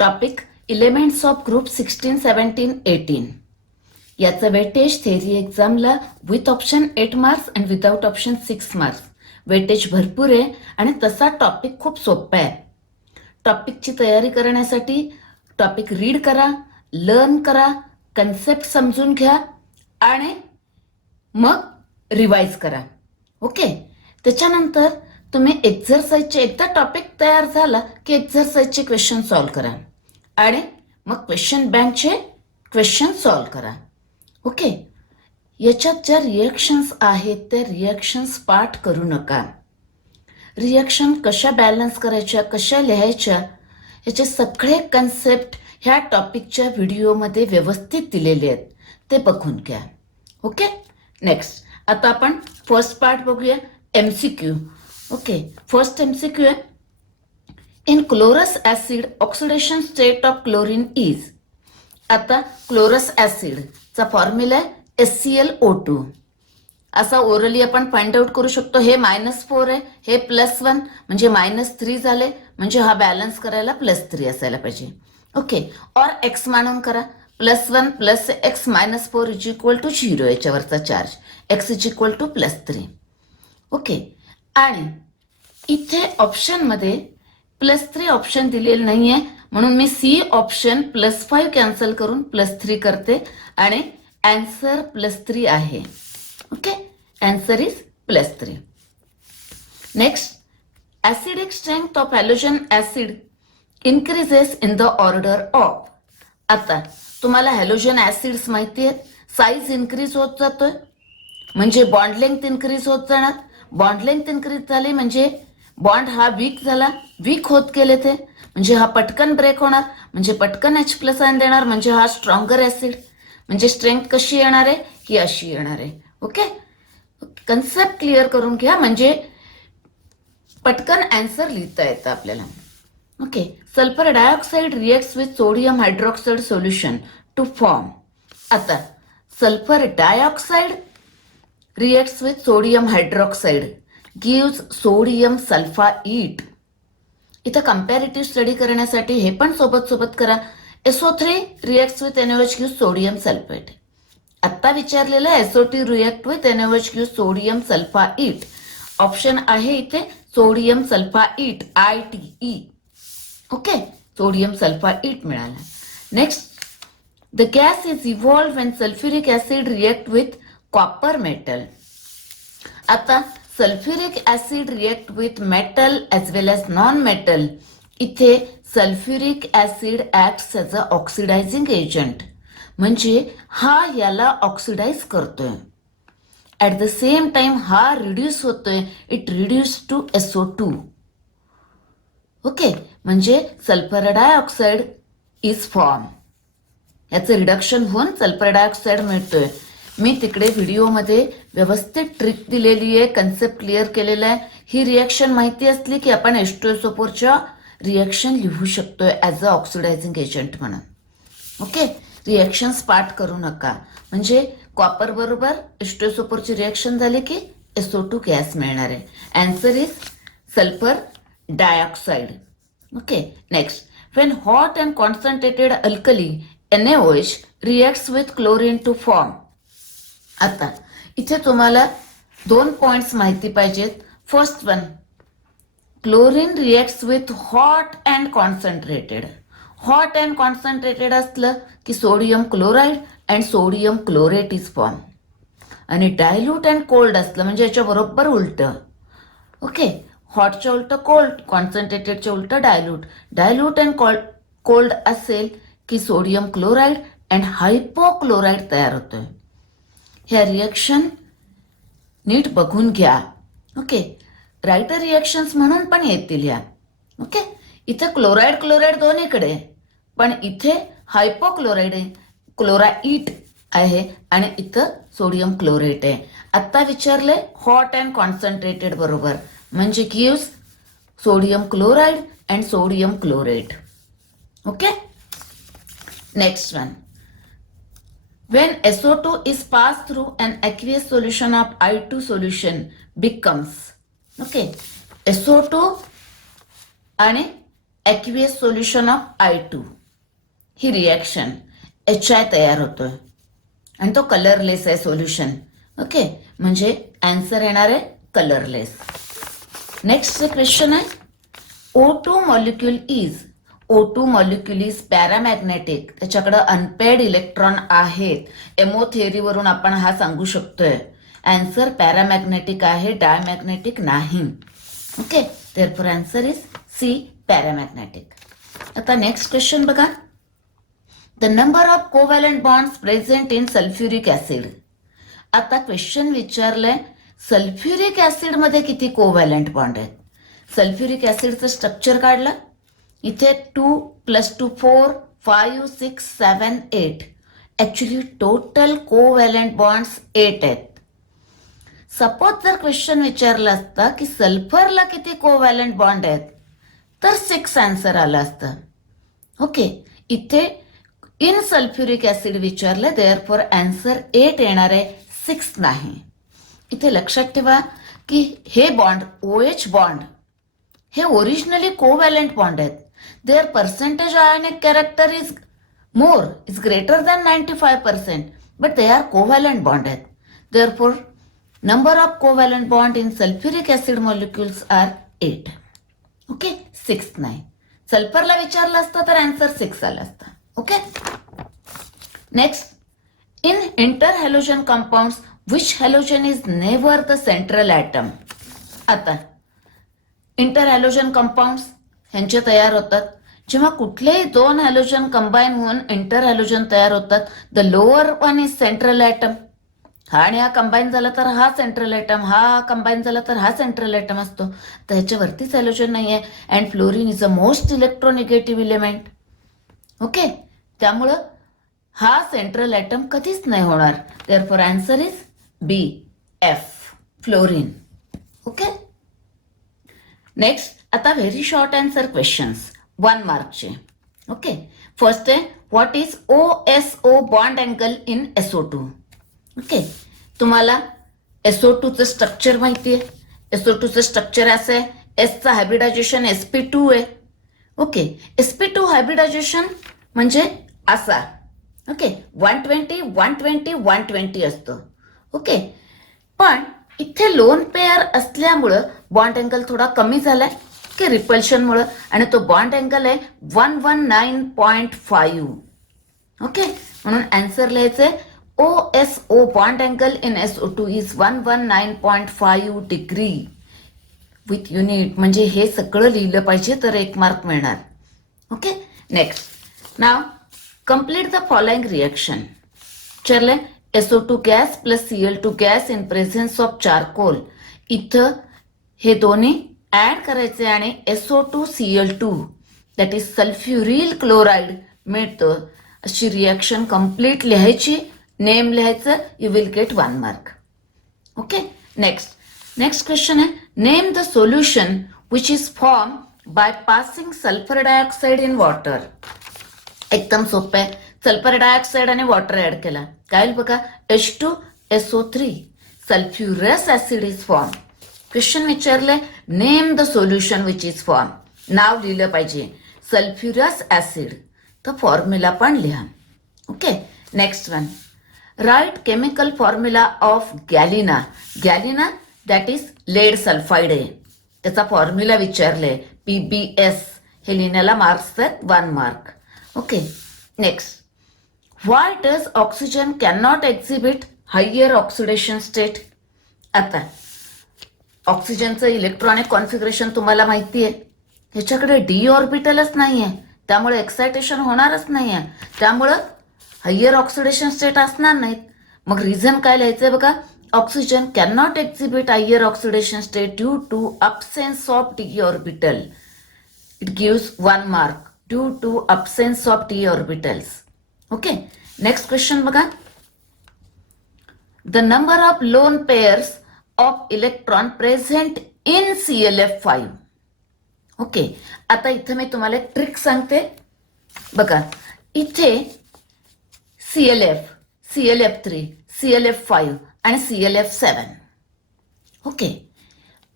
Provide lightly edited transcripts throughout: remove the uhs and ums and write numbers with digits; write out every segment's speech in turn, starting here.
Topic elements of group 16, 17, 18. याचं weightage theory एक्झामला with option 8 marks आणि विदाउट ऑप्शन 6 मार्क्स. वेटेज भरपूर आहे आणि तसा टॉपिक खूप सोपा आहे. टॉपिकची तयारी करण्यासाठी टॉपिक रीड करा, लर्न करा, कन्सेप्ट समजून घ्या आणि मग रिवाइज करा. ओके. त्याच्यानंतर तुम्ही एक्झरसाइजचे एकदा टॉपिक तयार झाला की एक्झरसाइजचे क्वेश्चन सॉल्व्ह करा आणि मग क्वेश्चन बँकचे क्वेश्चन सॉल्व्ह करा. ओके. याच्यात ज्या रिएक्शन्स आहेत त्या रिएक्शन्स पाठ करू नका. रिएक्शन कशा बॅलन्स करायच्या, कशा लिहायच्या, याचे सगळे कन्सेप्ट ह्या टॉपिकच्या व्हिडिओमध्ये व्यवस्थित दिलेले आहेत, ते बघून घ्या. ओके. नेक्स्ट आता आपण फर्स्ट पार्ट बघूया, MCQ. ओके. फर्स्ट MCQ आहे, in chlorous acid oxidation state of chlorine is. आता क्लोरस ऍसिडचा फॉर्म्युला आहे HClO2. असा ओरली आपण फाइंड आउट करू शकतो. हे -4 आहे, हे +1 म्हणजे -3 झाले, म्हणजे हा बॅलन्स करायला +3 असायला पाहिजे. ओके. और x मानून करा, +1 + x -4 = 0. याच्यावरचा चार्ज x = +3. ओके. आणि इथे ऑप्शनमध्ये +3 ऑप्शन दिलेलं नाहीये, म्हणून मी C ऑप्शन +5 कॅन्सल करून +3 करते आणि आन्सर +3 आहे. Okay. Answer is +3. Next, acidic strength of halogen acid increases in the order of. आता तुम्हाला हॅलोजन ऍसिड्स माहिती आहेत, साईज इन्क्रीज होत जातोय म्हणजे बॉन्ड लेंथ इन्क्रीज होत जाणार. बॉन्ड लेंथ इन्क्रीज झाली म्हणजे बॉन्ड हा वीक झाला, वीक होत गेले ते म्हणजे हा पटकन ब्रेक होणार, म्हणजे पटकन H+ आयन देणार, म्हणजे हा स्ट्रॉंगर ऍसिड. म्हणजे स्ट्रेंथ कशी येणार आहे की अशी येणार आहे. ओके. कन्सेप्ट क्लिअर करून घ्या म्हणजे पटकन आन्सर लिहिता येतं आपल्याला. Okay. Sulphur dioxide reacts with sodium hydroxide solution to form. आता sulphur dioxide reacts with sodium hydroxide gives sodium sulphide. इथं कंपॅरेटिव्ह स्टडी करण्यासाठी हे पण सोबत करा. SO3 reacts with NaOH gives sodium sulphate. आत्ता विचारलेलं SO2 react with NaOH gives sodium sulphide. Option आहे इथे sodium sulphide ITE. Okay. Sodium sulphide मिळाला. Next, the gas is evolve when sulphuric acid react with copper metal. आता sulphuric acid react with metal as well as non metal. इथे sulphuric acid acts as a oxidising agent, म्हणजे हा याला oxidise करतोय. At the same time हा reduce होतोय, it reduce to SO2. Okay. म्हणजे sulphur dioxide is form. याचं reduction होऊन सल्फर डायऑक्साईड मिळतोय. मी तिकडे व्हिडिओमध्ये व्यवस्थित ट्रिक दिलेली आहे, कन्सेप्ट क्लिअर केलेला आहे. ही रिएक्शन माहिती असली की आपण H2SO4च्या रिएक्शन लिहू शकतोय ॲज अ ऑक्सिडायझिंग एजंट म्हणून. ओके. रिएक्शन्स पाठ करू नका, म्हणजे कॉपर बरोबर H2SO4ची रिएक्शन झाली की SO2 गॅस मिळणार आहे. Answer is sulphur dioxide. Okay. Next, when hot and concentrated alkali NaOH reacts with chlorine to form. आता इथे तुम्हाला 2 पॉइंट्स माहिती पाहिजेत. First one, chlorine reacts with hot and concentrated. Hot and concentrated असलं की sodium chloride and sodium chlorate is form. आणि dilute and cold असलं म्हणजे याच्या बरोबर उलट. ओके. हॉटच्या उलट कोल्ड, कॉन्सन्ट्रेटेडच्या उलट डायल्यूट. डायल्यूट अँड कोल्ड असेल की सोडियम क्लोराईड अँड हायपोक्लोराईड तयार होतोय. ह्या रिएक्शन नीट बघून घ्या. ओके. रायटर रिएक्शन्स म्हणून पण येतील ह्या. ओके. इथे क्लोराईड दोन्हीकडे, पण इथे हायपोक्लोराईड आहे, क्लोराईड आहे आणि इथं सोडियम क्लोरेट आहे. आत्ता विचारले हॉट अँड कॉन्सन्ट्रेटेड बरोबर, म्हणजे gives sodium chloride and sodium chlorate. Okay. Next one, when SO2 is passed through an aqueous solution of I2 solution becomes. Okay. SO2 आणि aqueous solution of I2 he reaction HI तयार होतोय आणि तो colourless आहे solution. Okay, म्हणजे answer येणार आहे colourless. Next question आहे O2 मॉलिक्यूल इज पॅरामॅग्नेटिक. त्याच्याकडे अनपेड इलेक्ट्रॉन आहेत. एमओ थिअरीवरून आपण हा सांगू शकतोय. आन्सर पॅरामॅग्नेटिक आहे, डायमॅग्नेटिक नाही. Okay, therefore answer is C, paramagnetic. आता नेक्स्ट क्वेश्चन बघा. The number of covalent bonds present in sulphuric acid. आता क्वेश्चन विचारलंय सल्फ्युरिक ऍसिड मध्ये किती कोव्हॅलंट बॉन्ड आहेत. सल्फ्युरिक ऍसिडचं स्ट्रक्चर काढलं. इथे 2 + 2 4 5 6 7 8. ऍक्च्युली टोटल कोव्हॅलंट बॉन्ड्स 8 आहेत. सपोज जर क्वेश्चन विचारला असता की सल्फरला किती कोव्हॅलंट बॉन्ड आहेत तर 6 आन्सर आलं असतं. ओके, इथे इन सल्फ्युरिक ऍसिड विचारलं, देअरफॉर आन्सर 8 येणार आहे, 6 नाही. इथे लक्षात ठेवा की हे बॉन्ड OH बॉन्ड हे ओरिजिनली कोव्हॅलंट बॉन्ड आहेत. Their percentage ionic character is greater than 95%, but they are covalent bond आहेत. Therefore number of covalent bond in sulphuric acid molecules are 8. Okay, 6 नाही. सल्फरला विचारलं असतं तर आन्सर 6 आलं असतं. Okay, next. In interhalogen compounds which halogen is never the central atom. आता interhalogen compounds ह्यांचे तयार होतात जेव्हा कुठलेही 2 हॅलोजन कंबाईन होऊन इंटरहॅलोजन तयार होतात. The lower one is central atom. हा आणि हा कंबाईन झाला तर हा सेंट्रल ॲटम, हा कंबाईन झाला तर हा सेंट्रल ॲटम असतो. तर ह्याच्यावरतीच हॅलोजन नाही आहे. And fluorine is a most electronegative element. Okay, त्यामुळं हा सेंट्रल ॲटम कधीच नाही होणार. Therefore answer is B, F, fluorine. Okay, next. आता व्हेरी शॉर्ट आन्सर क्वेश्चन्स 1 मार्कचे. ओके, फर्स्ट आहे what is OSO bond angle in SO2. Okay, तुम्हाला SO2चं स्ट्रक्चर माहिती आहे. SO2चं स्ट्रक्चर असं आहे, एसचा हायब्रिडायझेशन sp2 आहे. ओके, sp2 हायब्रिडायझेशन म्हणजे असा. ओके, 120 120 120 असतं. ओके, पण इथे लोन पेअर असल्यामुळं बॉन्ड अँगल थोडा कमी झालाय की रिपल्शनमुळं, आणि तो बॉन्ड अँगल आहे 119.5. ओके, म्हणून आन्सर लिहायचंय OSO bond angle in SO2 is 119.5 degree with unit. म्हणजे हे सगळं लिहिलं पाहिजे तर 1 मार्क मिळणार. Okay, next. Now complete the following reaction. विचारलंय SO2 gas plus Cl2 gas in presence of charcoal. इथं हे दोन्ही ऍड करायचे आणि SO2 Cl2 that is सल्फ्युरिल chloride मिळतं. अशी रिॲक्शन कंप्लीट लिहायची, नेम लिहायचं, you will get 1 mark. Okay, next question आहे name the solution which is form by passing sulphur dioxide in water. एकदम सोपं आहे. सल्फर डायऑक्साईड आणि वॉटर ऍड केला काय होईल बघा, H2SO3 sulphurous acid is form. Question विचारलंय name the solution which is form. नाव लिहिलं पाहिजे सल्फ्युरस ऍसिड, तर फॉर्म्युला पण लिहा. Okay, next one. Write chemical formula of galena. Galena that is lead sulphide आहे. त्याचा फॉर्म्युला विचारले PbS. हे लिहिण्याला मार्क्स आहेत 1 mark. Okay, next. Why does oxygen can not exhibit higher oxidation state. आता ऑक्सिजनचं इलेक्ट्रॉनिक कॉन्फिगरेशन तुम्हाला माहिती आहे. ह्याच्याकडे D ऑर्बिटलच नाही आहे, त्यामुळे एक्सायटेशन होणारच नाही आहे. त्यामुळं हायर ऑक्सिडेशन स्टेट असणार नाहीत. मग रिझन काय लिहायचंय बघा, oxygen can not exhibit higher oxidation state due to absence of D orbital. It gives 1 mark due to absence of D orbitals. Okay, next question बघा. The number of lone pairs of electron present in ClF5. Okay, आता इथे मी तुम्हाला एक trick सांगते बघा. इथे ClF, ClF3, ClF5 आणि ClF7. Okay,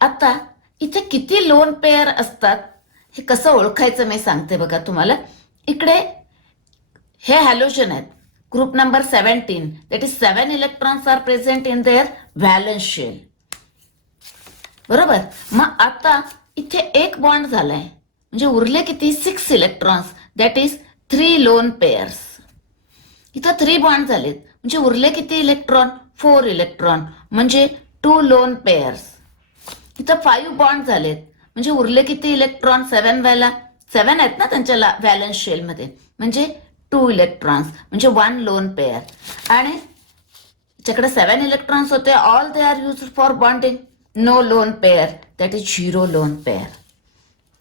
आता इथे किती लोन पेयर असतात हे कसं ओळखायचं मी सांगते बघा तुम्हाला. इकडे हे हॅलोजन आहेत, group number 17, that is 7 electrons are present in their valence shell. बरोबर. मग आता इथे एक बॉन्ड झालाय, म्हणजे उरले किती? 6 electrons, that is 3 loan pairs. इथं 3 बॉन्ड झालेत, म्हणजे उरले किती इलेक्ट्रॉन? 4 इलेक्ट्रॉन, म्हणजे 2 लोन पेअर्स. इथं 5 बॉन्ड झालेत, म्हणजे उरले किती इलेक्ट्रॉन? 7 आहेत ना त्यांच्या व्हॅलन्स शेलमध्ये, म्हणजे 2 इलेक्ट्रॉन्स, म्हणजे 1 लोन पेअर. आणि त्याच्याकडे 7 इलेक्ट्रॉन्स होते, all they are used for bonding, no lone pair, that is 0 lone pair.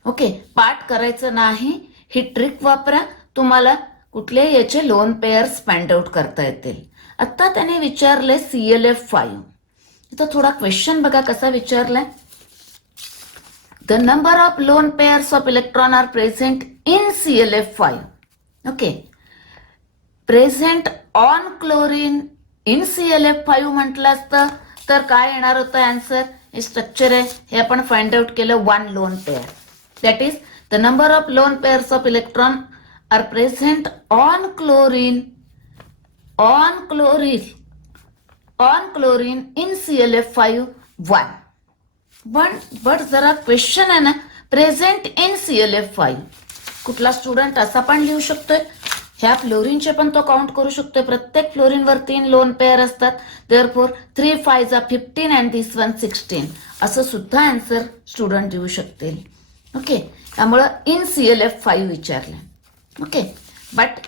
Okay, पाठ करायचं नाही, ही ट्रिक वापरा, तुम्हाला कुठले याचे लोन पेअर्स फाइंड आउट करता येतील. आता त्याने विचारले ClF5. इथं थोडा क्वेश्चन बघा कसा विचारलाय. The number of lone pairs of electron are present in ClF5. Okay. Present on chlorine in ClF5 म्हटलं असतं तर काय येणार होतं आन्सर? हे स्ट्रक्चर आहे, हे आपण फाइंड आउट केलं, 1 lone pair. That is the number of lone pairs of electron are present on chlorine in ClF5 1. But जरा क्वेश्चन आहे ना, प्रेझेंट इन ClF5. कुठला स्टुडंट असा पण लिहू शकतोय, ह्या फ्लोरीनचे पण तो काउंट करू शकतोय. प्रत्येक फ्लोरीनवर 3 लोन पेअर असतात, देअरफॉर 3 5 15 अँड दिस वन 16, असं सुद्धा आन्सर स्टुडंट देऊ शकतील. ओके, त्यामुळं इन ClF5 विचारलं. ओके, बट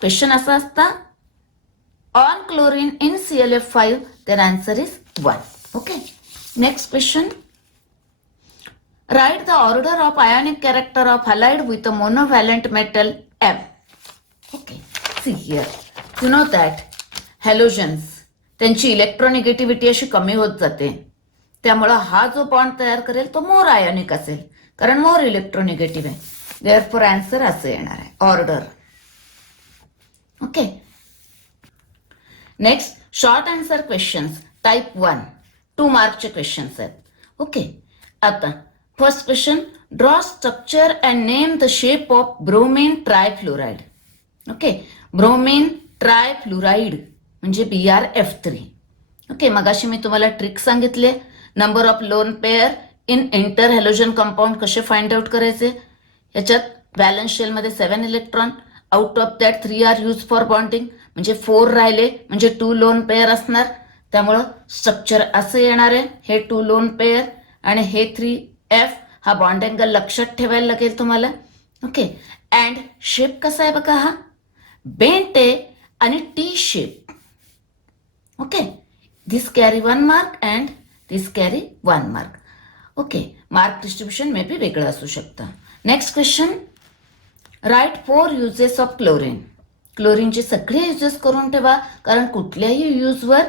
क्वेश्चन असा असता on chlorine in ClF5, their answer is 1. Okay, next question. Write the order of ionic character of halide with a monovalent metal M. Okay, see here. You know that halogens, त्यांची electronegativity अशी कमी होत जाते, त्यामुळं हा जो bond तयार करेल तो मोर आयोनिक असेल, कारण मोर इलेक्ट्रोनिगेटिव्ह आहे. देअरफॉर आन्सर असं येणार आहे, order. Okay, next short answer questions type 1, 2 मार्कचे क्वेश्चन्स आहेत. ओके, आता first question, draw structure and name the shape of bromine trifluoride. Okay, bromine trifluoride म्हणजे BrF3. ओके, मगाशी मी तुम्हाला ट्रिक सांगितले, number of lone pair in inter halogen compound कसे find out करायचे. याच्यात व्हॅलन्स शेलमध्ये 7 electron, out of that 3 are use for bonding, म्हणजे 4 राहिले, म्हणजे 2 लोन पेअर असणार. त्यामुळं स्ट्रक्चर असं येणार आहे, हे 2 लोन पेअर आणि हे 3F. हा बॉन्ड अँगल लक्षात ठेवायला लागेल तुम्हाला. ओके, अँड शेप कसा आहे बघा, हा बेंट आहे आणि T shape. Okay, this carry 1 mark and this carry 1 mark. Okay, mark distribution may be वेगळं असू शकतं. Next question, write 4 uses of chlorine. क्लोरीनचे सगळे युजेस करून ठेवा, कारण कुठल्याही यूजवर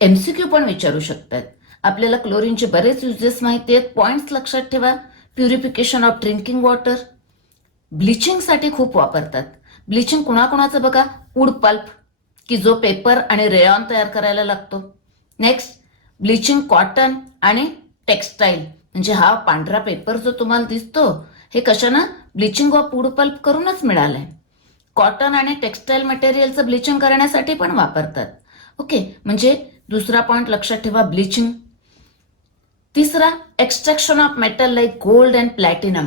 MCQ पण विचारू शकतात. आपल्याला क्लोरीनचे बरेच युजेस माहिती आहेत, पॉइंट्स लक्षात ठेवा. प्युरिफिकेशन ऑफ ड्रिंकिंग वॉटर, ब्लिचिंगसाठी खूप वापरतात. ब्लिचिंग कुणाकुणाचं बघा, वूड पल्प, की जो पेपर आणि रेयॉन तयार करायला लागतो. नेक्स्ट ब्लिचिंग कॉटन आणि टेक्स्टाईल, म्हणजे हा पांढरा पेपर जो तुम्हाला दिसतो हे कशानं, ब्लिचिंग ऑफ वूड पल्प करूनच मिळालंय. कॉटन आणि टेक्स्टाईल मटेरियलचं ब्लिचिंग करण्यासाठी पण वापरतात. ओके, म्हणजे दुसरा पॉइंट लक्षात ठेवा, ब्लिचिंग. तिसरा, extraction of metal like gold and platinum.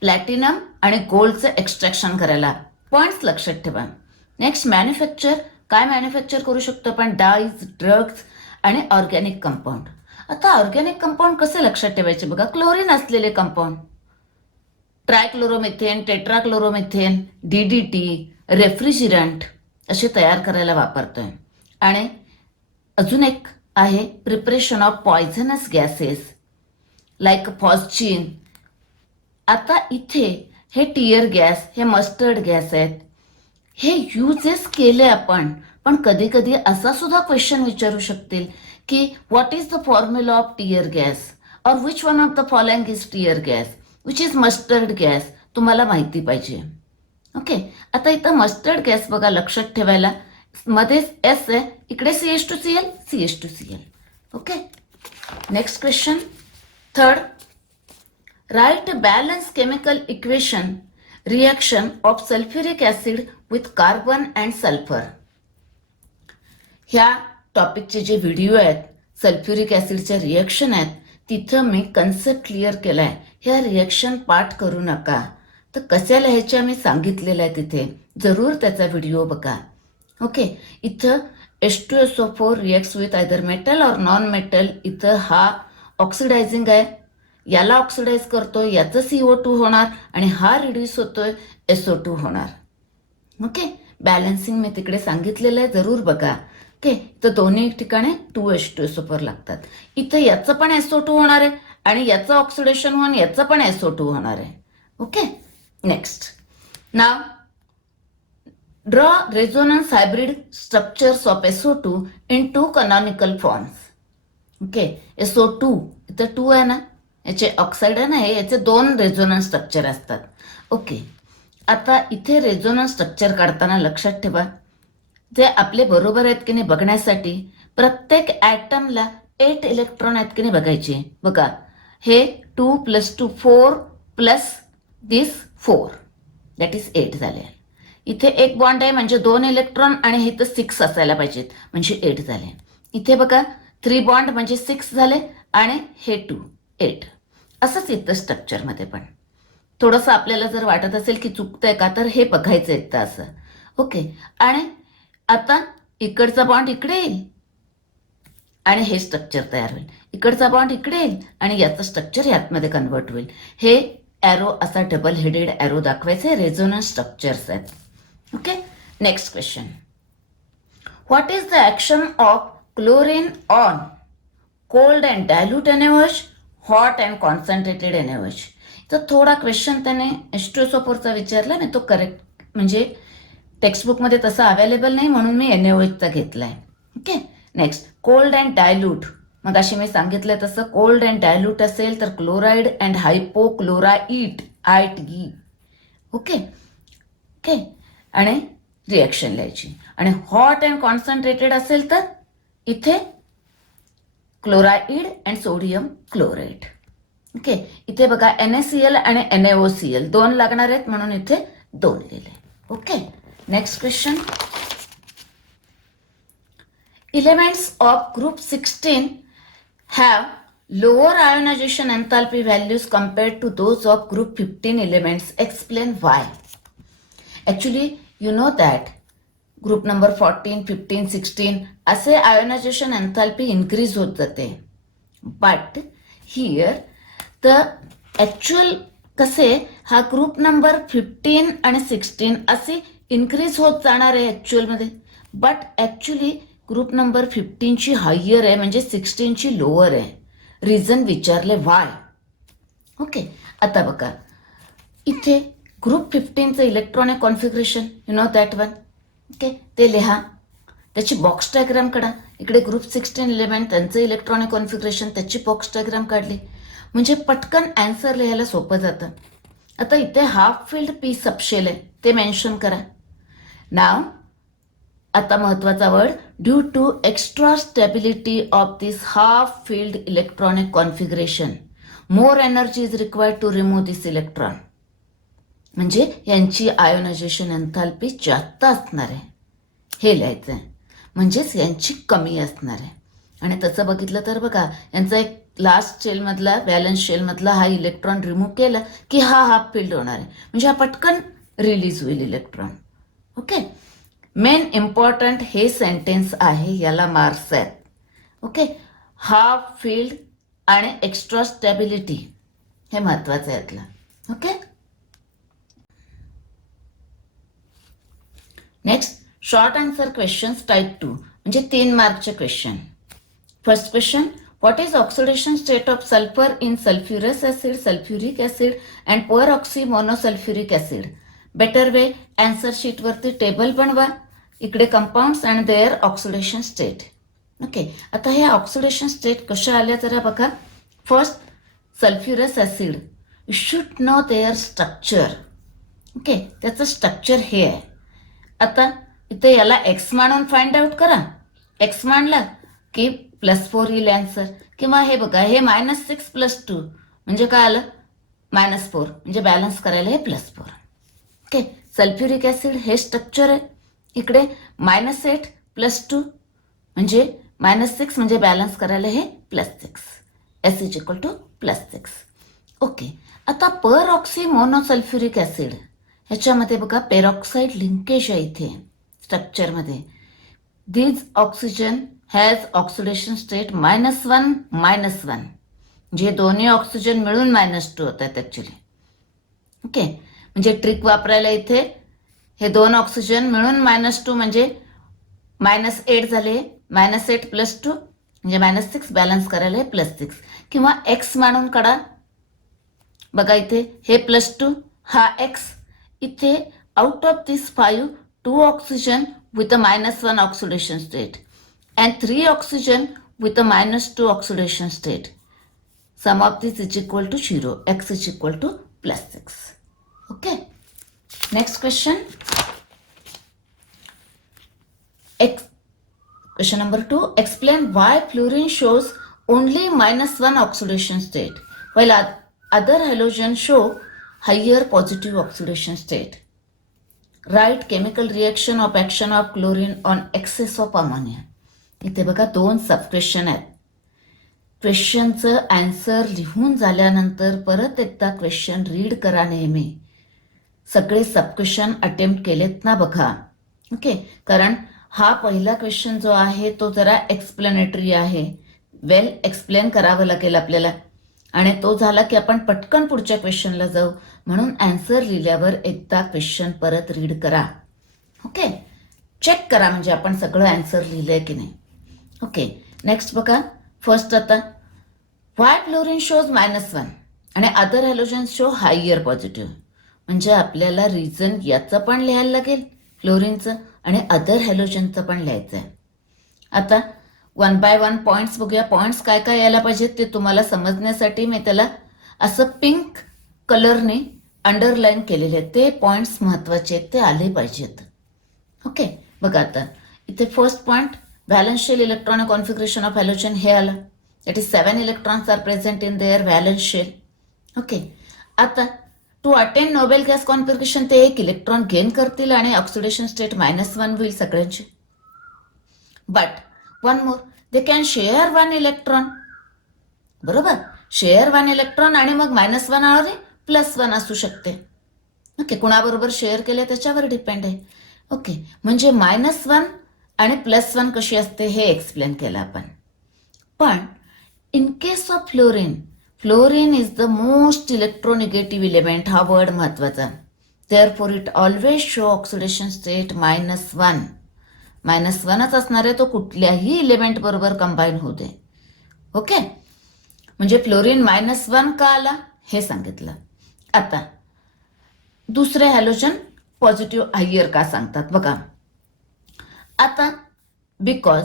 Platinum आणि गोल्डचं एक्स्ट्रॅक्शन करायला पॉइंट्स लक्षात ठेवा. Next, manufacture. काय मॅन्युफॅक्चर करू शकतो आपण, डाईज, ड्रग्ज आणि ऑर्गॅनिक कंपाऊंड. आता ऑर्गॅनिक कंपाऊंड कसे लक्षात ठेवायचे बघा, क्लोरीन असलेले कंपाऊंड, ट्रायक्लोरोमिथेन, टेट्राक्लोरोमिथेन, DDT, रेफ्रिजिरंट असे तयार करायला वापरतोय. आणि अजून एक आहे, preparation of poisonous gases like phosgene. आता इथे हे टियर गॅस, हे मस्टर्ड गॅस आहेत, हे युजेस केले आपण. पण कधी कधी असा सुद्धा क्वेश्चन विचारू शकतील की what is the formula of tear gas, और which one of the following is tear gas, which is mustard gas, तुम्हाला माहिती पाहिजे. ओके, आता इथं मस्टर्ड गॅस बघा, लक्षात ठेवायला, मध्येच S आहे, इकडे CH2Cl, CH2Cl. Okay, next question third, write balance chemical equation reaction of sulphuric acid with carbon and sulphur. ह्या टॉपिकचे जे व्हिडिओ आहेत, सल्फ्युरिक ॲसिडच्या रिॲक्शन आहेत, तिथं मी कन्सेप्ट क्लिअर केला आहे. ह्या रिॲक्शन पाठ करू नका. तर कशा लिहायच्या मी सांगितलेलं आहे तिथे. जरूर त्याचा व्हिडिओ बघा. ओके. इथं H2SO4 reacts with either metal और नॉन मेटल. इथं हा ऑक्सिडायझिंग आहे, याला ऑक्सिडाइज करतो, याचं CO2 होणार आणि हा रिड्यूस होतोय SO2 होणार. ओके. बॅलन्सिंग मी तिकडे सांगितलेलं आहे, जरूर बघा. ओके. तर दोन्ही ठिकाणी 2H2SO4 लागतात. इथं याचं पण SO2 होणार आहे आणि याचं ऑक्सिडेशन होऊन याचं पण SO2 होणार आहे. Okay. Next. Now draw resonance hybrid structures of SO2 in 2 canonical forms. Okay. SO2 इथं 2 आहे ना, याचे ऑक्साईड आहे ना, हे याचे 2 रेझोनन्स स्ट्रक्चर असतात. ओके. आता इथे रेझोनन्स स्ट्रक्चर काढताना लक्षात ठेवा, जे आपले बरोबर आहेत की नाही बघण्यासाठी प्रत्येक ॲटमला 8 इलेक्ट्रॉन आहेत की नाही बघायचे. बघा, हे 2 + 2 4 प्लस दिस 4 दॅट इज 8 झाले. इथे एक बॉन्ड आहे म्हणजे 2 इलेक्ट्रॉन आणि हे तर 6 असायला पाहिजेत म्हणजे 8 झाले. इथे बघा 3 बॉन्ड म्हणजे 6 झाले आणि हे 2 8. असंच इथं स्ट्रक्चरमध्ये पण थोडंसं आपल्याला जर वाटत असेल की चुकतंय का, तर हे बघायचं एकदा असं. ओके. आणि आता इकडचा बॉन्ड इकडे येईल आणि हे स्ट्रक्चर तयार होईल. इकडचा बॉन्ड इकडे येईल आणि याचं स्ट्रक्चर यातमध्ये कन्वर्ट होईल. हे ॲरो असा डबल हेडेड ॲरो दाखवायचे रेझोनन्स स्ट्रक्चर्स आहेत. Okay. Next question. What is the action of chlorine on cold and dilute NaOH, hot and concentrated NaOH. तर थोडा क्वेश्चन त्याने H2SO4चा विचारला नाही, तो करेक्ट म्हणजे टेक्स्टबुकमध्ये तसा अवेलेबल नाही म्हणून मी NaOHचा घेतला आहे. Okay. Next. Cold and dilute. मग अशी मी सांगितलं तसं कोल्ड अँड डायल्यूट असेल तर क्लोराईड अँड हायपोक्लोराईट आयट गी. ओके. ओके. आणि रिॲक्शन लिहायची. आणि हॉट अँड कॉन्सन्ट्रेटेड असेल तर इथे chloride and sodium chloride. Okay. इथे बघा NaCl आणि NaOCl 2 लागणार आहेत म्हणून इथे 2 लिहिले. Okay. Next question. Elements of group 16 have lower ionization enthalpy values compared to those of group 15 elements. Explain why. Actually, you know that group number 14, 15, 16 असे ionization enthalpy increase होत जाते. But here the actual कसे हा group number 15 आणि 16 असे increase होत जाणार आहे ॲक्च्युअलमध्ये. बट ॲक्च्युली ग्रुप नंबर 15ची हायर आहे म्हणजे 16ची लोअर आहे. रिझन विचारले वाय. ओके. आता बघा इथे ग्रुप 15चं electronic configuration you know that one. Okay. ते लिहा, त्याची बॉक्स डायग्राम काढा. इकडे ग्रुप 16 एलिमेंट त्यांचं इलेक्ट्रॉनिक कॉन्फिगरेशन, त्याची बॉक्स डायग्राम काढली म्हणजे पटकन ॲन्सर लिहायला सोपं जातं. आता इथे हाफ फिल्ड पी सबशेल आहे ते मेन्शन करा. नाव आता महत्वाचा word, due to extra stability of this half filled electronic configuration more energy is required to remove this electron. म्हणजे यांची आयोनायझेशन एन्थॅल्पी जास्त असणार आहे हे लिहायचं आहे, म्हणजेच यांची कमी असणार आहे. आणि तसं बघितलं तर बघा यांचा एक लास्ट शेलमधला व्हॅलन्स शेलमधला हा इलेक्ट्रॉन रिमूव्ह केला की हा हाफ फिल्ड होणार आहे म्हणजे हा पटकन रिलीज होईल इलेक्ट्रॉन. ओके. मेन इम्पॉर्टंट हे सेंटेन्स आहे, याला मार्क्स आहेत. ओके. हाफ फिल्ड आणि एक्स्ट्रा स्टेबिलिटी हे महत्वाचं आहे यातलं. Okay. Next. Short answer questions type 2 म्हणजे 3 मार्कचे question. First question. What is oxidation state of sulfur in sulfurous acid, sulfuric acid and peroxy monosulfuric acid? Better way, answer sheet वरती table बनवा. इकडे compounds and their oxidation state. Okay. आता हे oxidation state कशा आल्या जरा बघा. First sulphurous acid, you should know their structure. Okay. त्याचं स्ट्रक्चर हे आहे. आता इथे याला एक्स मानून फाइंड आउट करा. एक्स मानला की +4 येईल आन्सर. किंवा हे बघा हे -6 + 2 म्हणजे काय आलं -4 म्हणजे बॅलन्स करायला हे +4. ओके, सल्फ्युरिक ॲसिड हे स्ट्रक्चर आहे. इकडे -8 +2 म्हणजे -6 म्हणजे बॅलन्स करायला हे +6. S is equal to +6. Okay, आता पर ऑक्सी मोनोसल्फ्युरिक ॲसिड ह्याच्यामध्ये बघा पेरॉक्साईड लिंकेज आहे इथे स्ट्रक्चरमध्ये. दिस ऑक्सिजन हॅज ऑक्सिडेशन स्टेट -1 -1 जे दोन्ही ऑक्सिजन मिळून -2 होत आहेत ॲक्च्युली. ओके, म्हणजे ट्रिक वापरायला इथे हे दोन ऑक्सिजन मिळून -2 म्हणजे -8 झाले. -8 +2 म्हणजे -6 बॅलन्स करायला हे +6 किंवा x मानून काढा. बघा इथे हे +2 हा x. इथे out of this 5 2 oxygen with a -1 oxidation state and 3 oxygen with a -2 oxidation state. Sum of this is equal to 0. X is equal to +6. Okay. Next question. Question number 2. Explain why fluorine shows only -1 oxidation state while other halogen show higher positive oxidation state. Write chemical reaction of action of chlorine on excess of ammonia. इथे बघा 2 सब question आहेत. क्वेश्चनचं answer लिहून झाल्यानंतर परत एकदा question read करा. नेहमी सगळे सब क्वेश्चन अटेम्प्ट केलेत ना बघा. ओके, कारण हा पहिला क्वेश्चन जो आहे तो जरा एक्सप्लेनेटरी आहे. वेल एक्सप्लेन करावं लागेल आपल्याला आणि तो झाला की आपण पटकन पुढच्या क्वेश्चनला जाऊ. म्हणून आन्सर लिहिल्यावर एकदा क्वेश्चन परत रीड करा. ओके, चेक करा म्हणजे आपण सगळं आन्सर लिहिलंय की नाही. ओके, नेक्स्ट बघा. फर्स्ट आता व्हाय फ्लोरीन शोज -1 आणि other halogen show higher positive म्हणजे आपल्याला रिझन याचं पण लिहायला लागेल फ्लोरीनचं आणि अदर हॅलोजनचं पण लिहायचं आहे. आता 1 by 1 पॉईंट्स बघूया. पॉईंट्स काय काय यायला पाहिजेत ते तुम्हाला समजण्यासाठी मी त्याला असं पिंक कलरने अंडरलाईन केलेले आहेत. ते पॉईंट्स महत्त्वाचे आहेत, ते आले पाहिजेत. ओके, बघा आता इथे first point valence shell electronic configuration of halogen हे आलं. That is 7 electrons are present in their valence shell. Okay, आता to attain noble gas configuration ते 1 इलेक्ट्रॉन गेन करतील आणि ऑक्सिडेशन स्टेट -1 होईल सगळ्यांची. But one more, they can share 1 electron. बरोबर, share 1 electron आणि मग -1 आणि +1 असू शकते. ओके, कुणाबरोबर शेअर केले त्याच्यावर डिपेंड आहे. ओके, म्हणजे -1 आणि +1 कशी असते हे एक्सप्लेन केलं आपण. पण in case of fluorine, fluorine is the most electronegative element. हा वर्ड महत्वाचा. Therefore it always show oxidation state -1. -1च असणार आहे, तो कुठल्याही इलेमेंट बरोबर कंबाईन होऊ दे. ओके, म्हणजे फ्लोरीन -1 का आला हे सांगितलं. आता दुसरे हॅलोजन पॉझिटिव्ह हायर का सांगतात बघा. आता because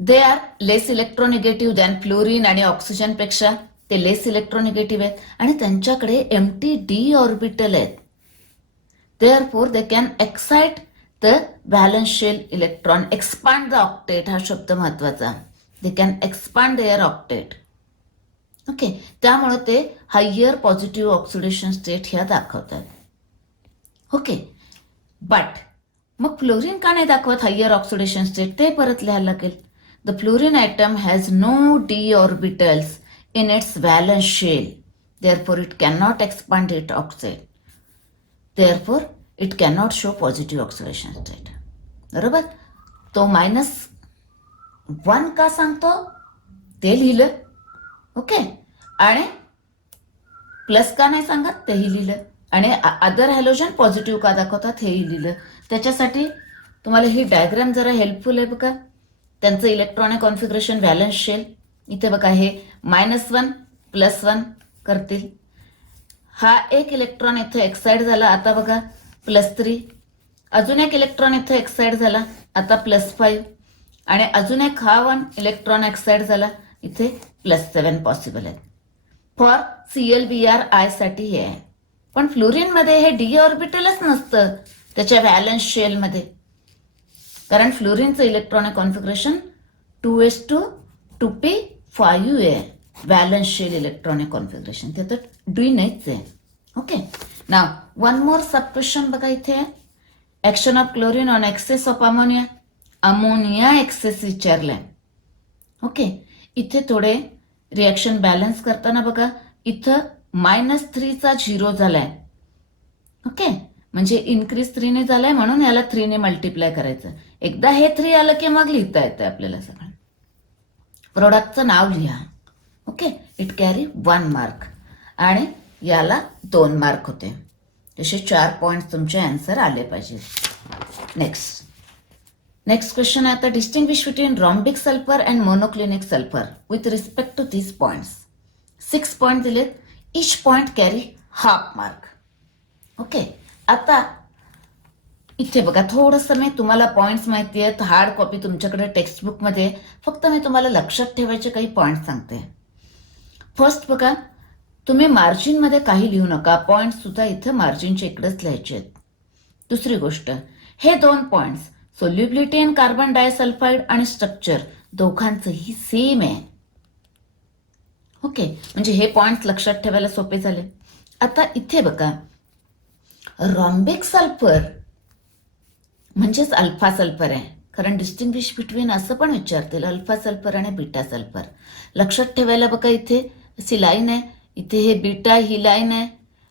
they are less electronegative than fluorine आणि ऑक्सिजन पेक्षा ते लेस इलेक्ट्रोनिगेटिव्ह आहेत आणि त्यांच्याकडे एम्प्टी डी ऑर्बिटल आहेत. Therefore they can excite the valence shell electron, expand the octet. हा शब्द महत्वाचा. They can expand their octet. Okay, त्यामुळे ते हायर पॉझिटिव्ह ऑक्सिडेशन स्टेट ह्या दाखवतात. ओके, बट मग फ्लोरीन का नाही दाखवत हायर ऑक्सिडेशन स्टेट ते परत लिहायला लागेल. The fluorine atom has no d orbitals in its valence shell. Therefore it cannot expand it oxide. Therefore it cannot show positive oxidation state. बरोबर, तो -1 का सांगतो ते लिहिलं. ओके, आणि प्लस का नाही सांगत तेही लिहिलं आणि अदर हॅलोजन पॉझिटिव्ह का दाखवतात हेही लिहिलं. त्याच्यासाठी तुम्हाला ही डायग्राम जरा हेल्पफुल आहे बघा. त्यांचं इलेक्ट्रॉनिक कॉन्फिगरेशन व्हॅलन्स शेल इथे बघा हे -1 +1 करतील. हा एक इलेक्ट्रॉन इथे एक्साइड झाला. आता बघा +3. अजून एक इलेक्ट्रॉन इथे एक्साइड झाला. आता +5 आणि अजून एक हा 1 इलेक्ट्रॉन एक्साइड झाला. इथे +7 पॉसिबल आहे. फॉर ClBr साठी हे आहे. पण फ्लोरीनमध्ये हे डी ऑर्बिटलच नसतं त्याच्या व्हॅलन्स शेलमध्ये, कारण फ्लोरीनचं इलेक्ट्रॉनिक कॉन्फिगरेशन 2s2 2p5 आहे. व्हॅलन्स शेल इलेक्ट्रॉनिक कॉन्फिगरेशन, ते तर डी नाहीच आहे. Okay, now one more sub question बघा इथे. Action of chlorine on excess of ammonia. Ammonia excess विचारलंय. ओके, इथे थोडे रिॲक्शन बॅलन्स करताना बघा इथं -3चा 0 झालाय. ओके, म्हणजे इन्क्रीज 3ने झालाय म्हणून याला 3ने मल्टिप्लाय करायचं. एकदा हे 3 आलं की मग लिहिता येतं आपल्याला सगळं. प्रोडक्टचं नाव लिहा. ओके, इट कॅरी 1 मार्क आणि याला 2 मार्क होते. तसे 4 पॉईंट तुमचे आन्सर आले पाहिजे. नेक्स्ट क्वेश्चन आहे आता. Distinguish between rhombic sulphur and monoclinic sulphur with respect to these points. 6 point दिलेत. Each point carry half mark. Okay, आता इथे बघा थोडंसं मी तुम्हाला पॉईंट्स माहिती आहेत, हार्ड कॉपी तुमच्याकडे टेक्स्टबुकमध्ये. फक्त मी तुम्हाला लक्षात ठेवायचे काही पॉईंट सांगते. फर्स्ट बघा, तुम्ही मार्जिनमध्ये काही लिहू नका. पॉईंट सुद्धा इथं मार्जिनच्या इकडेच लिहायचे आहेत. दुसरी गोष्ट, हे 2 points solubility in carbon disulphide आणि स्ट्रक्चर दोघांचंही सेम आहे. ओके, म्हणजे हे पॉईंट लक्षात ठेवायला सोपे झाले. आता इथे बघा, रॉम्बिक सल्फर म्हणजेच अल्फा सल्फर आहे. कारण डिस्टिंग्विश बिटवीन असं पण विचारतील, अल्फा सल्फर आणि बीटा सल्फर. लक्षात ठेवायला बघा इथे अशी लाईन आहे, इथे हे बीटा ही लाईन आहे.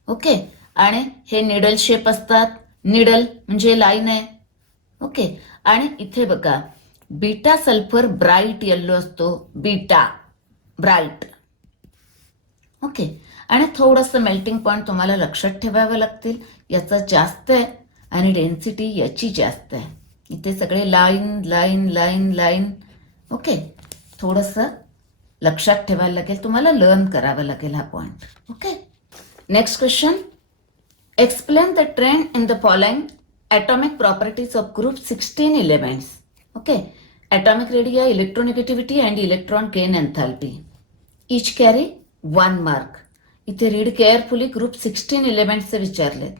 ओके, आणि हे निडल शेप असतात. निडल म्हणजे लाईन आहे. ओके, आणि इथे बघा बीटा सल्फर ब्राईट येल्लो असतो. Beta bright. ओके, आणि थोडंसं मेल्टिंग पॉईंट तुम्हाला लक्षात ठेवावं लागतील. याचा जास्त आहे आणि डेन्सिटी याची जास्त आहे. इथे सगळे line line line line. Okay, थोडंसं लक्षात ठेवायला लागेल, तुम्हाला लर्न करावं लागेल हा point. Okay, next question. Explain the trend in the following atomic properties of group 16 elements. Okay, atomic radii, electronegativity and electron gain enthalpy. Each carry 1 mark. इथे read carefully group 16 एलिमेंट्सचे विचारलेत.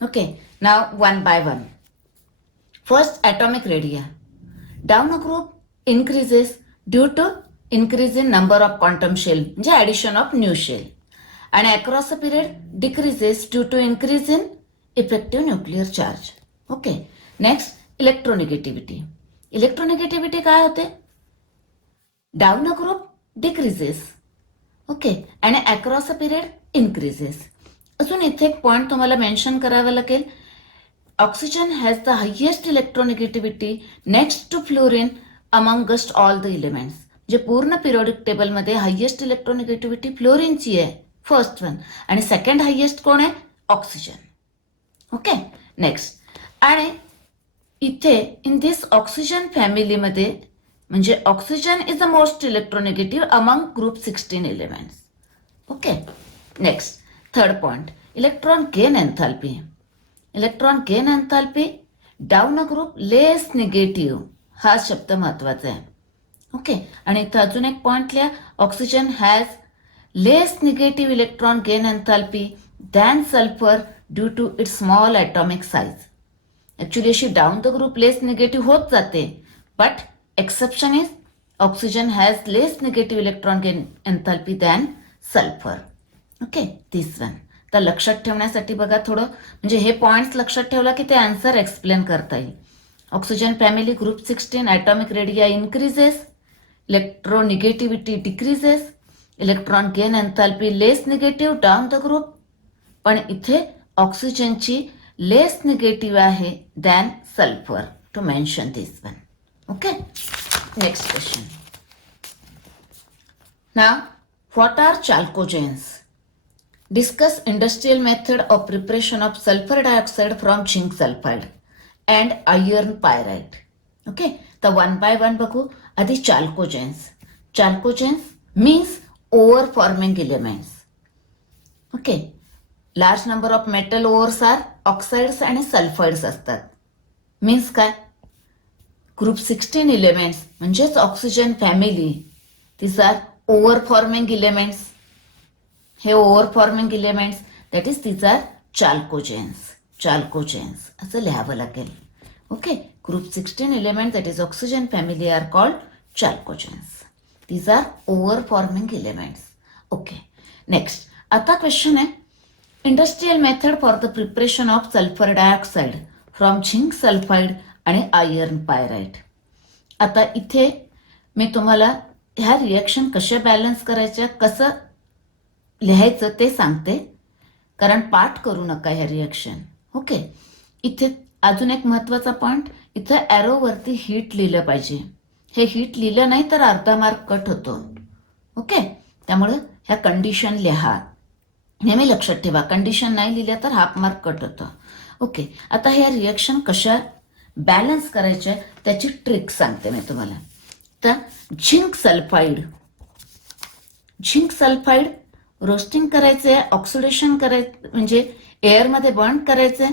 Okay, now one by one. First, atomic radii. Down a group increases due to increase in number of quantum shell, म्हणजे addition of new shell. आणि across a period decreases due to increase in effective nuclear charge. Okay, next, electronegativity. Electronegativity काय होते? Down a group decreases. Okay, आणि across a period increases. अजून इथे एक point तुम्हाला mention करावं लागेल. Oxygen has the highest electronegativity next to fluorine amongst all the elements. म्हणजे पूर्ण पिरियोडिक टेबलमध्ये हायेस्ट इलेक्ट्रोनिगेटिव्हिटी फ्लोरीनची आहे, फर्स्ट वन. आणि सेकंड हायेस्ट कोण आहे? ऑक्सिजन. Okay, next. आणि इथे इन दिस ऑक्सिजन फॅमिलीमध्ये म्हणजे oxygen is the most इलेक्ट्रोनेगेटिव्ह among group 16 elements. Okay, next, third point, electron gain enthalpy. Electron gain enthalpy down a group less negative, हा शब्द महत्वाचा आहे. ओके, आणि इथं अजून एक पॉइंट लिहा. Oxygen has less negative electron gain enthalpy than sulphur due to its small atomic size. Actually अशी down the group less negative होत जाते, but exception is oxygen has less negative electron gain enthalpy than sulphur. Okay, this one. तर लक्षात ठेवण्यासाठी बघा थोडं, म्हणजे हे पॉईंट्स लक्षात ठेवला की ते आन्सर एक्सप्लेन करता येईल. Oxygen family group 16 atomic radii increases, electronegativity decreases, electron gain enthalpy less negative down the group. पण इथे ऑक्सिजनची लेस निगेटिव्ह आहे than sulphur, to mention this one. Okay, next question. Now, what are chalcogens? Discuss industrial method of preparation of sulphur dioxide from zinc sulphide and iron pyrite. Okay, तर one by one बघू. आधी chalcogens. Chalcogens means ore forming elements. Okay, large number of metal ores are oxides आणि sulphides असतात. Means काय? Group 16 elements म्हणजेच oxygen family, this are ore forming elements. हे ore forming elements that is this are chalcogens. Chalcogens असं लिहावं लागेल. Okay, group 16 element that is oxygen family are called chalcogens. These are ore forming elements. Okay, next आता question आहे, industrial method for the preparation of sulphur dioxide from zinc sulphide आणि iron pyrite. आता इथे मी तुम्हाला ह्या reaction कशा balance करायच्या, कसं लिहायचं ते सांगते, कारण पाठ करू नका ह्या रिॲक्शन. ओके, इथे अजून एक महत्वाचा पॉइंट, इथं ॲरोवरती हीट लिहिलं पाहिजे. हे हीट लिहिलं नाही तर अर्धा मार्क कट होतो. ओके, त्यामुळं ह्या कंडिशन लिहा, नेहमी लक्षात ठेवा. कंडिशन नाही लिहिल्या तर हाफ मार्क कट होतं. ओके, आता ह्या रिॲक्शन कशा बॅलन्स करायच्या त्याची ट्रिक सांगते मी तुम्हाला. तर झिंक सल्फाईड रोस्टिंग करायचंय, ऑक्सिडेशन करायचं म्हणजे एअरमध्ये बर्न करायचंय.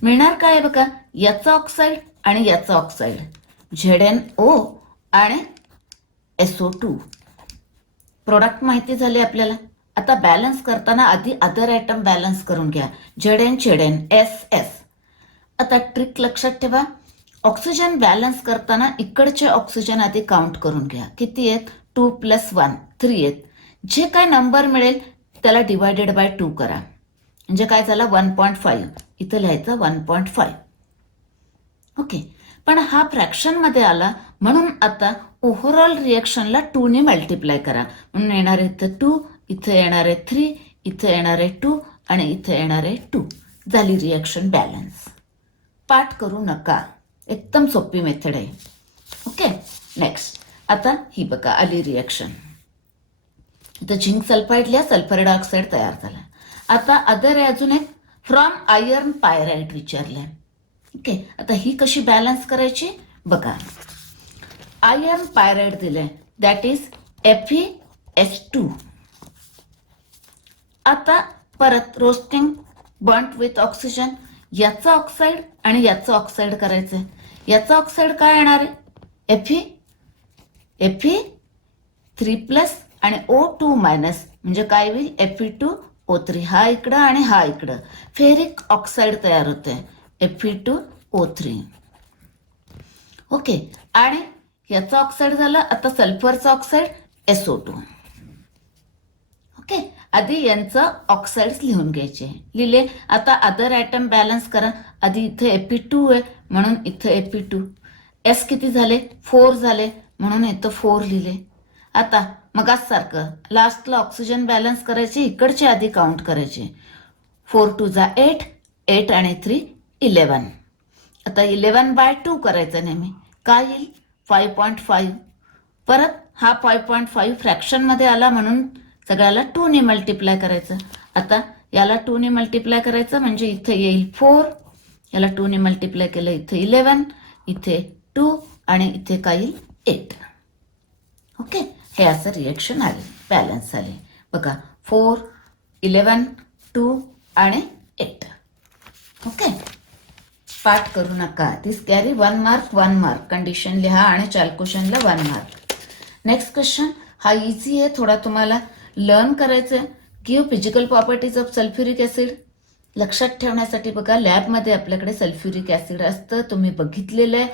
मिळणार काय बघा, याचा ऑक्साईड आणि याचा ऑक्साईड, ZnO आणि SO2. प्रोडक्ट माहिती झाले आपल्याला. आता बॅलन्स करताना आधी अदर आयटम बॅलन्स करून घ्या, ZN, SS. आता ट्रिक लक्षात ठेवा, ऑक्सिजन बॅलन्स करताना इकडचे ऑक्सिजन आधी काउंट करून घ्या. किती आहेत, 2 + 1 3 आहेत. जे काय नंबर मिळेल त्याला डिवायडेड बाय 2 करा, म्हणजे काय झाला 1.5. इथं लिहायचं 1.5. ओके, पण हा फ्रॅक्शनमध्ये आला म्हणून आता ओव्हरऑल रिॲक्शनला 2 ने मल्टिप्लाय करा. म्हणून येणार आहे इथं 2, इथं येणार आहे 3, इथं येणार आहे 2 आणि इथं येणार आहे 2. झाली रिॲक्शन बॅलन्स. पाठ करू नका, एकदम सोपी मेथड आहे. ओके, नेक्स्ट आता ही बघा आली रिॲक्शन. इथं झिंक सल्फाईडला सल्फर डायऑक्साईड तयार झाला. आता अदर आहे अजून एक, फ्रॉम आयर्न पायराईट विचारलंय. ओके, आता ही कशी बॅलन्स करायची बघा. आयर्न पायराईट दिलंय, दॅट इज FeS2. आता परत रोस्टिंग बर्न्ट विथ ऑक्सिजन, याचं ऑक्साईड आणि याचं ऑक्साईड करायचंय. याचं ऑक्साईड काय येणार आहे, Fe3+ आणि O2- म्हणजे काय होईल, Fe2O3. हा इकडं आणि हा इकडं, फेरिक ऑक्साईड तयार होते, Fe2O3. ओके, आणि याचा ऑक्साईड झाला. आता सल्फरचा ऑक्साईड SO2. ओके, आधी यांचं ऑक्साईड्स लिहून घ्यायचे, लिहिले. आता अदर आयटम बॅलन्स करा. आधी इथे Fe2 आहे म्हणून इथं Fe2. S किती झाले, 4 झाले म्हणून इथं 4 लिहिले. आता मगाच सारखं लास्टला ऑक्सिजन बॅलन्स करायचे, इकडचे आधी काउंट करायचे. 4 × 2 = 8, 8 आणि 3 11. आता 11/2 करायचं नेहमी, काय येईल 5.5. परत हा 5.5 फ्रॅक्शनमध्ये आला म्हणून सगळ्याला 2 ने मल्टिप्लाय करायचं. आता याला 2 ने मल्टिप्लाय करायचं म्हणजे इथे येईल 4, याला 2 ने मल्टिप्लाय केलं इथे 11, इथे 2 आणि इथे काय येईल 8. ओके, हे असं रिॲक्शन आले, बॅलन्स आले बघा. 4, 11, 2 आणि 8. ओके, पाठ करू नका. दिस कॅरी 1 मार्क 1 मार्क. कंडिशन लिहा आणि कॅल्क्युलेशनला 1 मार्क. नेक्स्ट क्वेश्चन हा इझी आहे, थोडा तुम्हाला लर्न करायचं आहे. Give physical properties of sulphuric acid. लक्षात ठेवण्यासाठी बघा, लॅबमध्ये आपल्याकडे सल्फ्युरिक ऍसिड असतं, तुम्ही बघितलेलं आहे.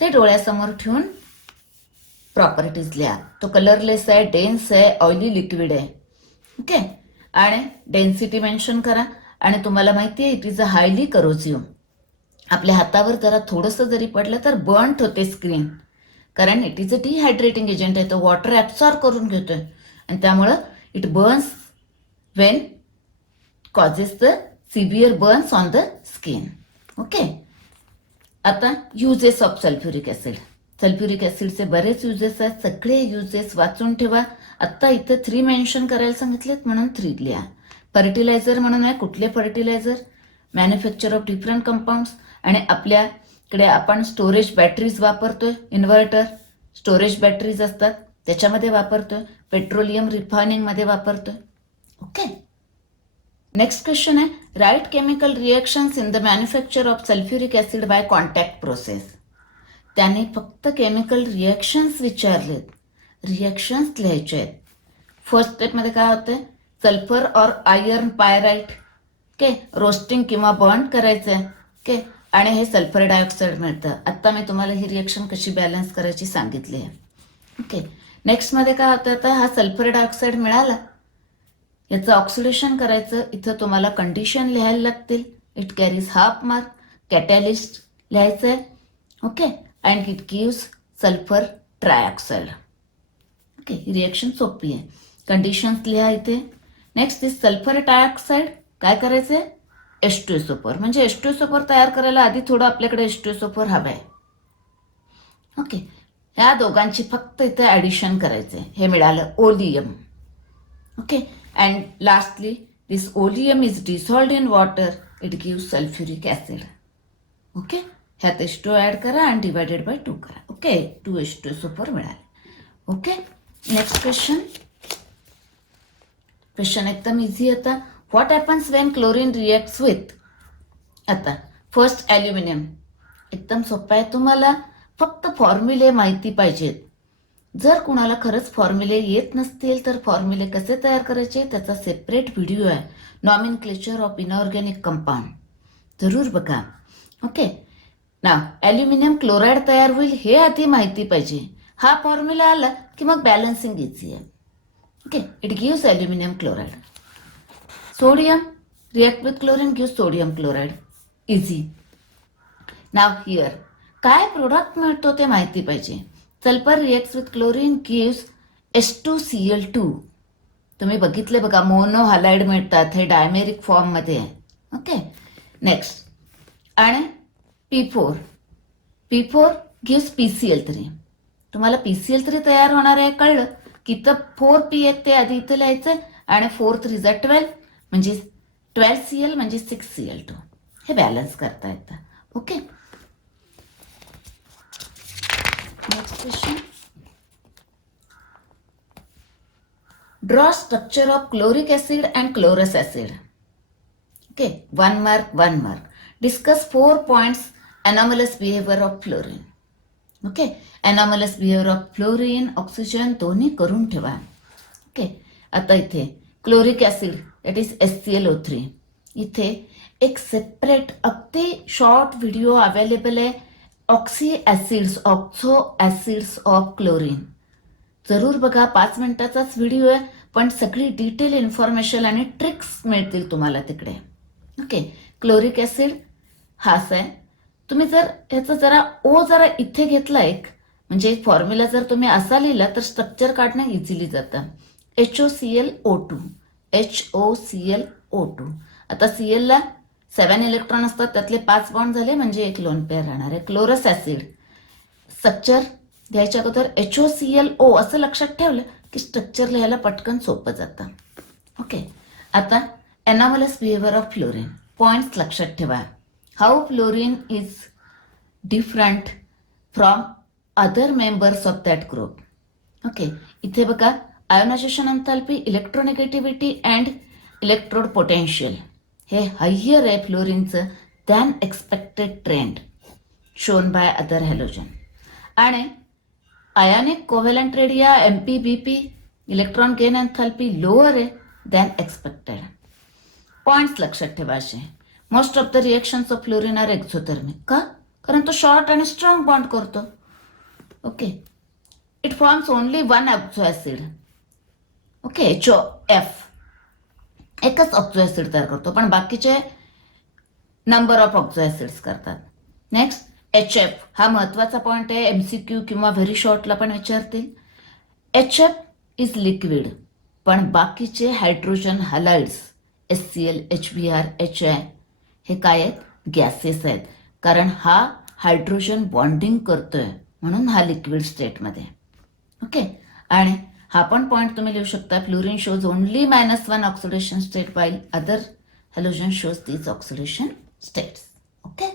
ते डोळ्यासमोर ठेवून प्रॉपर्टीज लिहा. तो कलरलेस आहे, डेन्स आहे, ऑइली लिक्विड आहे. ओके, आणि डेन्सिटी मेन्शन करा. आणि तुम्हाला माहिती आहे इट इज अ हायली करोजिव्ह. आपल्या हातावर जरा थोडंसं जरी पडलं तर बर्न्ट होते स्क्रीन, कारण it is a dehydrating agent आहे. तो वॉटर ॲब्सॉर्ब करून घेतोय आणि त्यामुळं it burns when causes the severe burns on the skin. Okay, आता uses of sulphuric acid. Sulphuric ऍसिडचे बरेच युजेस आहेत, सगळे युजेस वाचून ठेवा. आत्ता इथं 3 मेन्शन करायला सांगितलेत म्हणून 3 लिहा. फर्टिलायझर म्हणून आहे, कुठले fertiliser, manufacture of different compounds. आणि आपल्याकडे आपण स्टोरेज बॅटरीज वापरतोय, इन्व्हर्टर स्टोरेज बॅटरीज असतात त्याच्यामध्ये वापरतोय, पेट्रोलियम रिफायनिंगमध्ये वापरतोय. ओके, नेक्स्ट क्वेश्चन आहे, write chemical reactions in the manufacture of sulphuric acid by contact process. त्याने फक्त केमिकल रिएक्शन्स विचारलेत, रिएक्शन्स लिहायचे आहेत. फर्स्ट स्टेपमध्ये काय होतंय, सल्फर और आयर्न पायराईट. ओके, रोस्टिंग किंवा बर्न करायचं आहे. ओके, आणि हे सल्फर डायऑक्साईड मिळतं. आत्ता मी तुम्हाला ही रिएक्शन कशी बॅलन्स करायची सांगितली आहे. ओके, नेक्स्ट मध्ये काय होतं, आता हा सल्फर डायऑक्साईड मिळाला, याचं ऑक्सिडेशन करायचं. इथं तुम्हाला कंडिशन लिहायला लागतील. It carries half mark. Catalyst लिहायचं आहे. Okay, and it gives sulphur trioxide. Okay, he reaction सोपी आहे. कंडिशन्स लिहा इथे. नेक्स्ट दिस सल्फर डायऑक्साईड काय करायचंय, H2SO4. म्हणजे H2SO4 तयार करायला आधी थोडं आपल्याकडे H2SO4 हवं आहे. ओके, ह्या दोघांची फक्त इथे ऍडिशन करायचंय. हे मिळालं oleum. Okay, and lastly this oleum is dissolved in water. It gives sulphuric acid. Okay, ह्यात H2 ऍड करा आणि डिवायडेड बाय 2 करा. ओके, 2H2SO4 मिळाले. Okay, next question. क्वेश्चन एकदम इझी. आता what happens Wien chlorine reacts with. आता first aluminium. एकदम सोपं आहे. तुम्हाला फक्त फॉर्म्युले माहिती पाहिजेत. जर कुणाला खरंच फॉर्म्युले येत नसतील तर फॉर्म्युले कसे तयार करायचे त्याचा सेपरेट व्हिडिओ आहे, नॉमेनक्लेचर ऑफ इनऑर्गॅनिक कंपाऊंड, जरूर बघा. ओके, ना ॲल्युमिनियम क्लोराईड तयार होईल हे आधी माहिती पाहिजे. हा फॉर्म्युला आला की मग बॅलन्सिंग इझी आहे. Okay, it gives aluminium chloride. Sodium react with chlorine gives sodium chloride. Easy. Now here काय प्रोडक्ट मिळतो ते माहिती पाहिजे. Sulphur reacts with chlorine gives H2Cl2. तुम्ही बघितले बघा, मोनो हॅलाइड मिळतात, हे डायमेरिक फॉर्ममध्ये आहे. Okay, next. आणि P4 गिव्स PCl3. तुम्हाला PCl3 तयार होणार आहे कळलं की तर 4P आहेत ते आधी इथं लिहायचं आणि 4 3 12 म्हणजे 12Cl म्हणजे 6Cl2. हे बॅलन्स करता येतं. Okay, next question. Draw structure of chloric acid and chlorous acid. Okay, 1 mark 1 mark. Discuss 4 points anomalous behaviour of fluorine. Okay, anomalous behaviour of fluorine, oxygen दोन्ही करून ठेवा. ओके, आता इथे chloric acid that is HClO3. इथे एक separate अगदी short video available आहे, oxo acids of chlorine. जरूर बघा, 5 मिनिटाचाच व्हिडिओ आहे पण सगळी डिटेल इन्फॉर्मेशन आणि ट्रिक्स मिळतील तुम्हाला तिकडे. ओके, क्लोरिक ऍसिड हाच आहे. तुम्ही जर ह्याचं जरा इथे घेतला एक, म्हणजे फॉर्म्युला जर तुम्ही असा लिहिला तर स्ट्रक्चर काढणं इझिली जातं. HOClO2. आता Cl ला 7 इलेक्ट्रॉन असतात, त्यातले 5 बॉन्ड झाले म्हणजे एक लोन पेअर राहणार आहे. क्लोरस ऍसिड स्ट्रक्चर द्यायच्या अगोदर HOClO असं लक्षात ठेवलं की स्ट्रक्चर लिहायला पटकन सोपं जातं. ओके, आता anomalous behaviour of fluorine. Points लक्षात ठेवा. How fluorine is different from other members of that group. Okay, इथे बघा, ionisation enthalpy, electronegativity and electrode potential हे हायर आहे फ्लोरीनचं than expected trend shown by other halogen. आणि ionic covalent radii MPBP electron gain enthalpy lower आहे than expected. Points लक्षात ठेवा असे. Most of the reactions of fluorine are exothermic. का? कारण तो शॉर्ट आणि स्ट्रॉंग बॉन्ड करतो. Okay, it forms only 1 ऑक्झो acid. Okay, HOF एकच ऑक्झो ऍसिड तयार करतो पण बाकीचे नंबर ऑफ ऑक्झो ऍसिड्स करतात. नेक्स्ट HF हा महत्वाचा पॉइंट आहे, MCQ किंवा व्हेरी शॉर्टला पण विचारतील. HF इज लिक्विड पण बाकीचे हायड्रोजन हॅलाइड्स HCl, HBr, HI हे काय आहेत? गॅसेस आहेत. कारण हा हायड्रोजन बॉन्डिंग करतोय म्हणून हा लिक्विड स्टेटमध्ये. ओके, आणि हा पण पॉइंट तुम्ही लिहू शकता. Fluorine shows only -1 oxidation state while other halogen shows these oxidation states. Okay.